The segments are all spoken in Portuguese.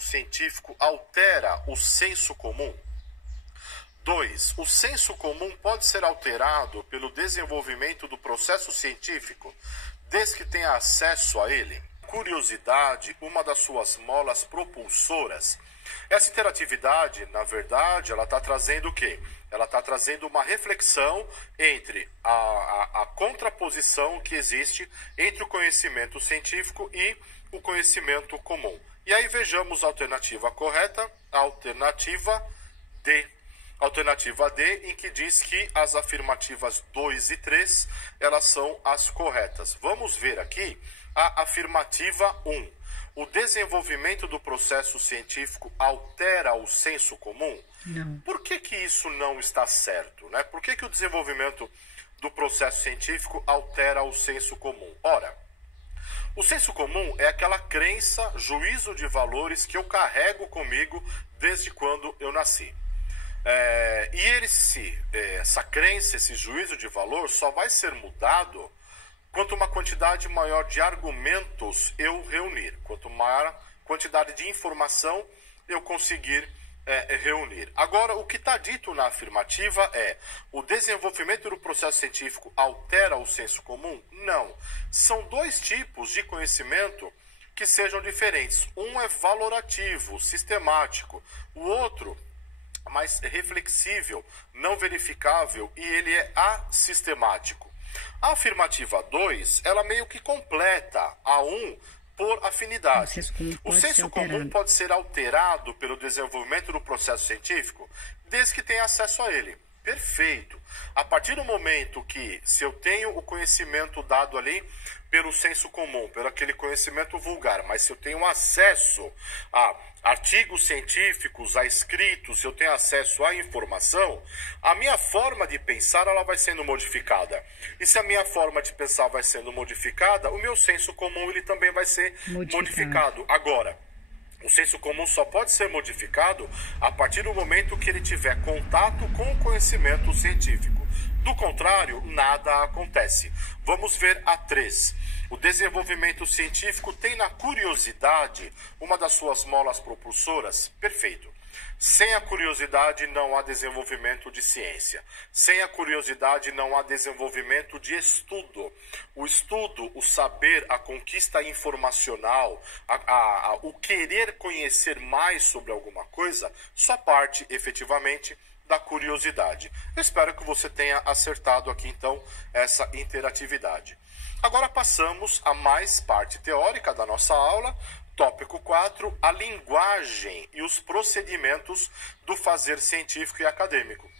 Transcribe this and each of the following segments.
científico altera o senso comum? 2. O senso comum pode ser alterado pelo desenvolvimento do processo científico, desde que tenha acesso a ele? Curiosidade, uma das suas molas propulsoras. Essa interatividade, na verdade, ela está trazendo o quê? Ela está trazendo uma reflexão entre a contraposição que existe entre o conhecimento científico e o conhecimento comum. E aí vejamos a alternativa correta, a alternativa D. Alternativa D, em que diz que as afirmativas 2 e 3, elas são as corretas. Vamos ver aqui a afirmativa 1. O desenvolvimento do processo científico altera o senso comum? Não. Por que isso não está certo, né? Por que o desenvolvimento do processo científico altera o senso comum? Ora, o senso comum é aquela crença, juízo de valores que eu carrego comigo desde quando eu nasci. Essa crença, esse juízo de valor só vai ser mudado quanto uma quantidade maior de argumentos eu reunir, quanto maior quantidade de informação eu conseguir reunir. Agora, o que está dito na afirmativa é: o desenvolvimento do processo científico altera o senso comum? Não. São dois tipos de conhecimento que sejam diferentes. Um é valorativo, sistemático. O outro mais reflexível, não verificável, e ele é assistemático. A afirmativa 2, ela meio que completa a 1 por afinidade. O senso comum pode ser alterado pelo desenvolvimento do processo científico, desde que tenha acesso a ele. Perfeito. A partir do momento que, se eu tenho o conhecimento dado ali pelo senso comum, pelo aquele conhecimento vulgar, mas se eu tenho acesso a artigos científicos, a escritos, se eu tenho acesso à informação, a minha forma de pensar ela vai sendo modificada. E se a minha forma de pensar vai sendo modificada, o meu senso comum ele também vai ser modificado. Agora, o senso comum só pode ser modificado a partir do momento que ele tiver contato com o conhecimento científico. Do contrário, nada acontece. Vamos ver a 3. O desenvolvimento científico tem na curiosidade uma das suas molas propulsoras? Perfeito. Sem a curiosidade não há desenvolvimento de ciência. Sem a curiosidade não há desenvolvimento de estudo. O estudo, o saber, a conquista informacional, o querer conhecer mais sobre alguma coisa, só parte efetivamente da curiosidade. Eu espero que você tenha acertado aqui então essa interatividade. Agora passamos a mais parte teórica da nossa aula. Tópico 4, a linguagem e os procedimentos do fazer científico e acadêmico.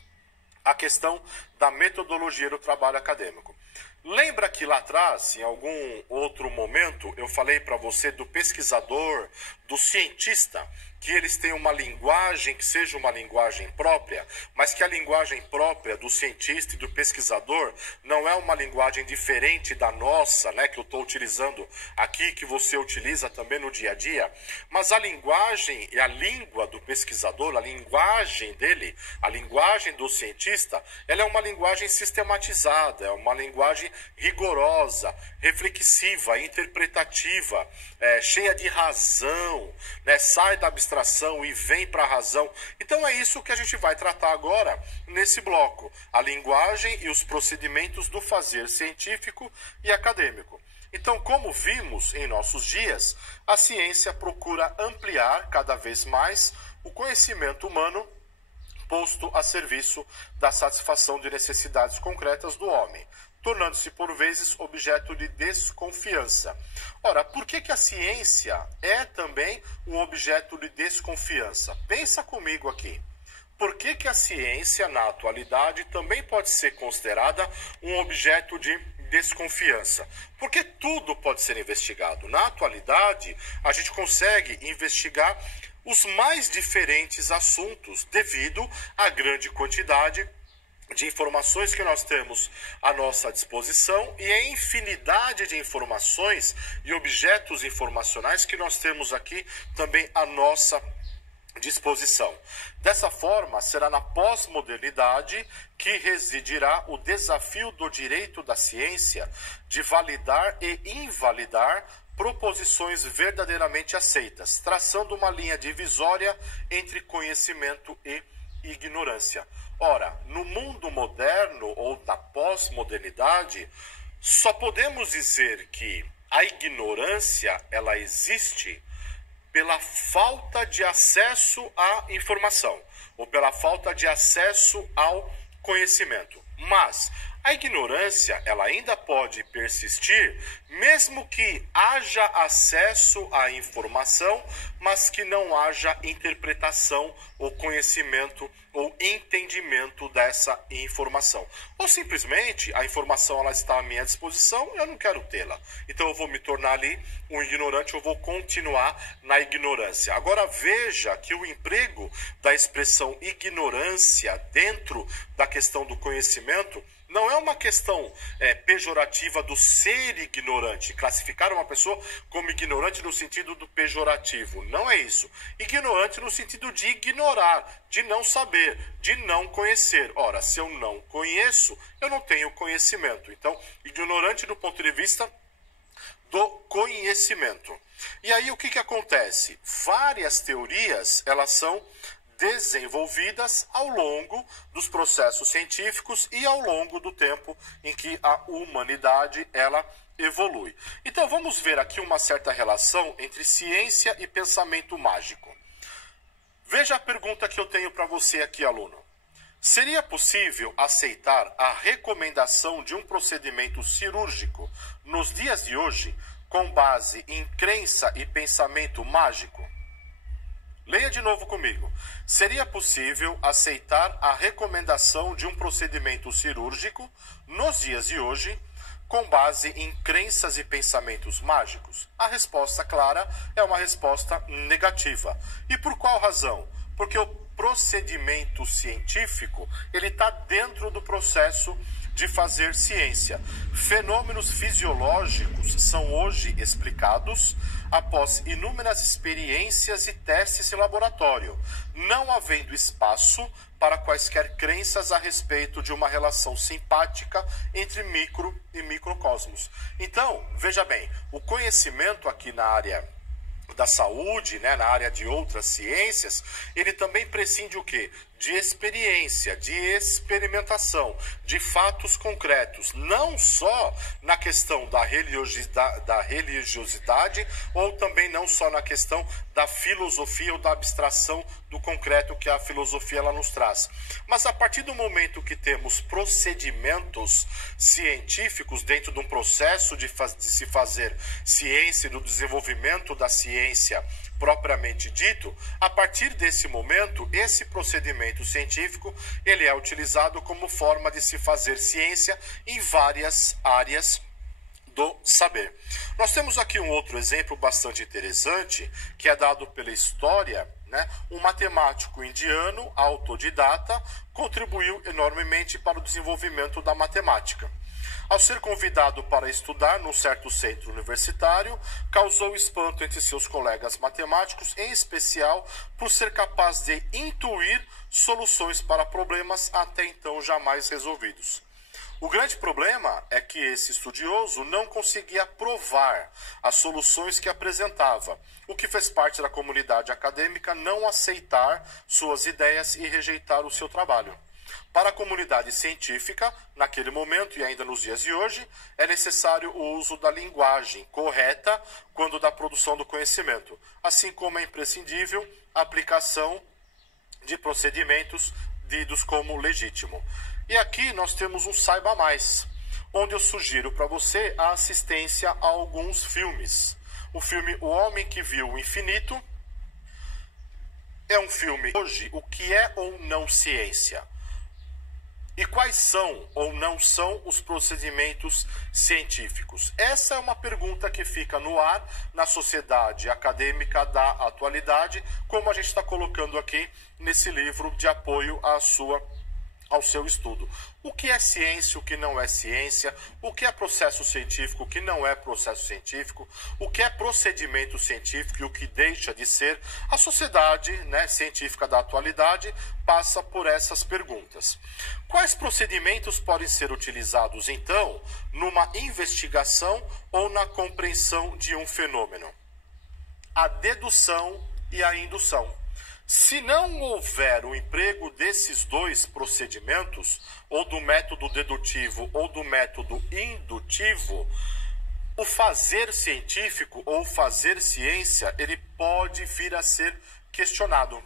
A questão da metodologia do trabalho acadêmico. Lembra que lá atrás, em algum outro momento, eu falei para você do pesquisador, do cientista, que eles têm uma linguagem que seja uma linguagem própria, mas que a linguagem própria do cientista e do pesquisador não é uma linguagem diferente da nossa, né, que eu estou utilizando aqui, que você utiliza também no dia a dia, mas a linguagem e a língua do pesquisador, a linguagem dele, a linguagem do cientista, ela é uma linguagem sistematizada, é uma linguagem rigorosa, reflexiva, interpretativa, cheia de razão, né, sai da abstração e vem para a razão. Então é isso que a gente vai tratar agora nesse bloco, a linguagem e os procedimentos do fazer científico e acadêmico. Então, como vimos em nossos dias, a ciência procura ampliar cada vez mais o conhecimento humano posto a serviço da satisfação de necessidades concretas do homem, tornando-se por vezes objeto de desconfiança. Ora, por que a ciência é também um objeto de desconfiança? Pensa comigo aqui. Por que a ciência, na atualidade, também pode ser considerada um objeto de desconfiança? Porque tudo pode ser investigado. Na atualidade, a gente consegue investigar os mais diferentes assuntos devido à grande quantidade de informações que nós temos à nossa disposição e a infinidade de informações e objetos informacionais que nós temos aqui também à nossa disposição. Dessa forma, será na pós-modernidade que residirá o desafio do direito da ciência de validar e invalidar proposições verdadeiramente aceitas, traçando uma linha divisória entre conhecimento e ignorância. Ora, no mundo moderno ou na pós-modernidade, só podemos dizer que a ignorância ela existe pela falta de acesso à informação ou pela falta de acesso ao conhecimento. Mas a ignorância ela ainda pode persistir mesmo que haja acesso à informação, mas que não haja interpretação ou conhecimento ou entendimento dessa informação. Ou simplesmente a informação ela está à minha disposição e eu não quero tê-la. Então eu vou me tornar ali um ignorante, eu vou continuar na ignorância. Agora veja que o emprego da expressão ignorância dentro da questão do conhecimento não é uma questão pejorativa do ser ignorante, classificar uma pessoa como ignorante no sentido do pejorativo. Não é isso. Ignorante no sentido de ignorar, de não saber, de não conhecer. Ora, se eu não conheço, eu não tenho conhecimento. Então, ignorante do ponto de vista do conhecimento. E aí o que acontece? Várias teorias, elas são desenvolvidas ao longo dos processos científicos e ao longo do tempo em que a humanidade ela evolui. Então vamos ver aqui uma certa relação entre ciência e pensamento mágico. Veja a pergunta que eu tenho para você aqui, aluno. Seria possível aceitar a recomendação de um procedimento cirúrgico nos dias de hoje com base em crença e pensamento mágico? Leia de novo comigo. Seria possível aceitar a recomendação de um procedimento cirúrgico nos dias de hoje com base em crenças e pensamentos mágicos? A resposta clara é uma resposta negativa. E por qual razão? Porque o procedimento científico ele está dentro do processo de fazer ciência. Fenômenos fisiológicos são hoje explicados após inúmeras experiências e testes em laboratório, não havendo espaço para quaisquer crenças a respeito de uma relação simpática entre micro e microcosmos. Então, veja bem, o conhecimento aqui na área da saúde, né, na área de outras ciências, ele também prescinde o quê? De experiência, de experimentação, de fatos concretos, não só na questão da religiosidade ou também não só na questão da filosofia ou da abstração do concreto que a filosofia ela nos traz. Mas a partir do momento que temos procedimentos científicos dentro de um processo de se fazer ciência, do desenvolvimento da ciência propriamente dito, a partir desse momento, esse procedimento científico, ele é utilizado como forma de se fazer ciência em várias áreas do saber. Nós temos aqui um outro exemplo bastante interessante, que é dado pela história, né? Um matemático indiano, autodidata, contribuiu enormemente para o desenvolvimento da matemática. Ao ser convidado para estudar num certo centro universitário, causou espanto entre seus colegas matemáticos, em especial por ser capaz de intuir soluções para problemas até então jamais resolvidos. O grande problema é que esse estudioso não conseguia provar as soluções que apresentava, o que fez parte da comunidade acadêmica não aceitar suas ideias e rejeitar o seu trabalho. Para a comunidade científica, naquele momento e ainda nos dias de hoje, é necessário o uso da linguagem correta quando da produção do conhecimento, assim como é imprescindível a aplicação de procedimentos tidos como legítimo. E aqui nós temos um Saiba Mais, onde eu sugiro para você a assistência a alguns filmes. O filme O Homem que Viu o Infinito é um filme hoje, o que é ou não ciência? E quais são ou não são os procedimentos científicos? Essa é uma pergunta que fica no ar na sociedade acadêmica da atualidade, como a gente está colocando aqui nesse livro de apoio à sua ao seu estudo. O que é ciência, o que não é ciência, o que é processo científico, o que não é processo científico, o que é procedimento científico e o que deixa de ser. A sociedade, né, científica da atualidade passa por essas perguntas. Quais procedimentos podem ser utilizados, então, numa investigação ou na compreensão de um fenômeno? A dedução e a indução. Se não houver o emprego desses dois procedimentos, ou do método dedutivo ou do método indutivo, o fazer científico ou fazer ciência, ele pode vir a ser questionado.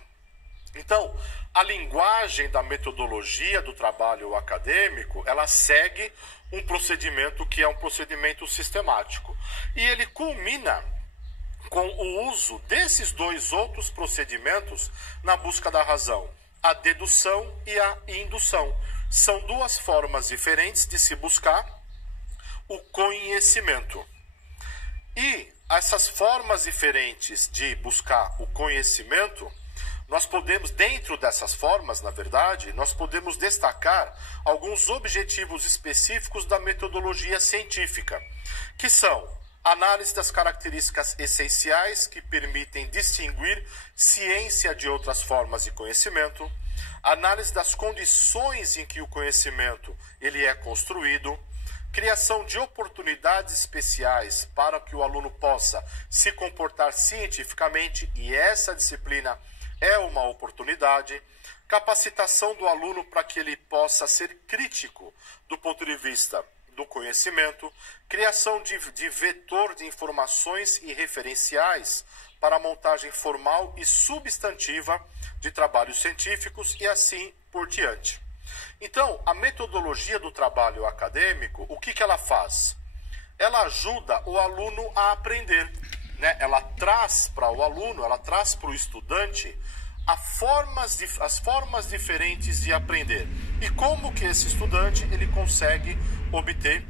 Então, a linguagem da metodologia do trabalho acadêmico, ela segue um procedimento que é um procedimento sistemático. E ele culmina com o uso desses dois outros procedimentos na busca da razão, a dedução e a indução. São duas formas diferentes de se buscar o conhecimento. E essas formas diferentes de buscar o conhecimento, nós podemos, dentro dessas formas, na verdade, nós podemos destacar alguns objetivos específicos da metodologia científica, que são análise das características essenciais que permitem distinguir ciência de outras formas de conhecimento, análise das condições em que o conhecimento ele é construído, criação de oportunidades especiais para que o aluno possa se comportar cientificamente, e essa disciplina é uma oportunidade, capacitação do aluno para que ele possa ser crítico do ponto de vista do conhecimento, criação de vetor de informações e referenciais para a montagem formal e substantiva de trabalhos científicos e assim por diante. Então, a metodologia do trabalho acadêmico, o que ela faz? Ela ajuda o aluno a aprender, né? Ela traz para o aluno, ela traz para o estudante as formas diferentes de aprender e como que esse estudante ele consegue obter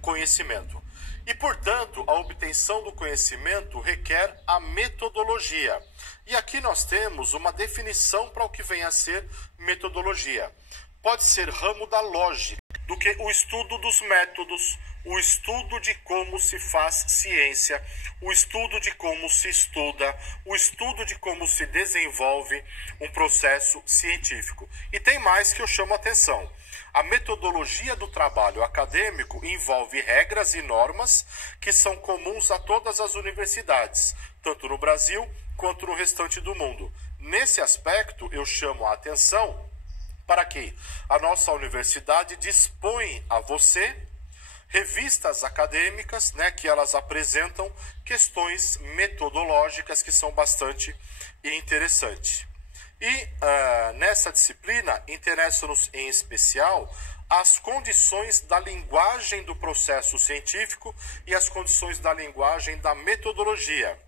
conhecimento. E, portanto, a obtenção do conhecimento requer a metodologia. E aqui nós temos uma definição para o que vem a ser metodologia. Pode ser ramo da lógica, do que o estudo dos métodos, o estudo de como se faz ciência, o estudo de como se estuda, o estudo de como se desenvolve um processo científico. E tem mais que eu chamo a atenção. A metodologia do trabalho acadêmico envolve regras e normas que são comuns a todas as universidades, tanto no Brasil quanto no restante do mundo. Nesse aspecto, eu chamo a atenção para que a nossa universidade dispõe a você revistas acadêmicas, né, que elas apresentam questões metodológicas que são bastante interessantes. E nessa disciplina interessam-nos em especial as condições da linguagem do processo científico e as condições da linguagem da metodologia.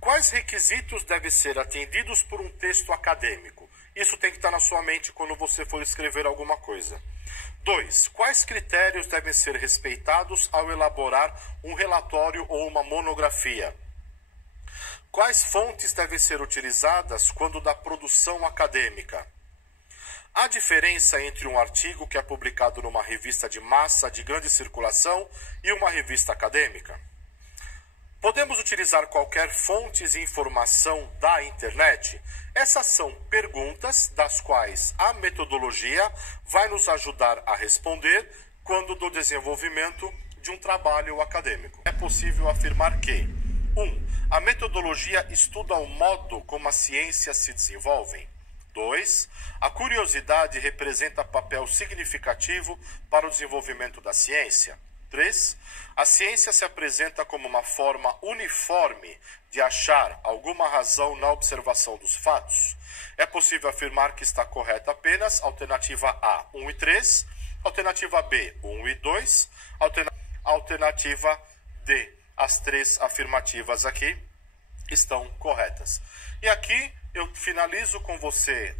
Quais requisitos devem ser atendidos por um texto acadêmico? Isso tem que estar na sua mente quando você for escrever alguma coisa. 2. Quais critérios devem ser respeitados ao elaborar um relatório ou uma monografia? Quais fontes devem ser utilizadas quando da produção acadêmica? Há diferença entre um artigo que é publicado numa revista de massa de grande circulação e uma revista acadêmica? Podemos utilizar qualquer fonte de informação da internet? Essas são perguntas das quais a metodologia vai nos ajudar a responder quando do desenvolvimento de um trabalho acadêmico. É possível afirmar que 1. A metodologia estuda o modo como as ciências se desenvolvem. 2. A curiosidade representa papel significativo para o desenvolvimento da ciência. 3. A ciência se apresenta como uma forma uniforme de achar alguma razão na observação dos fatos. É possível afirmar que está correta apenas a alternativa A, 1 e 3, alternativa B, 1 e 2, alternativa D. As três afirmativas aqui estão corretas. E aqui eu finalizo com você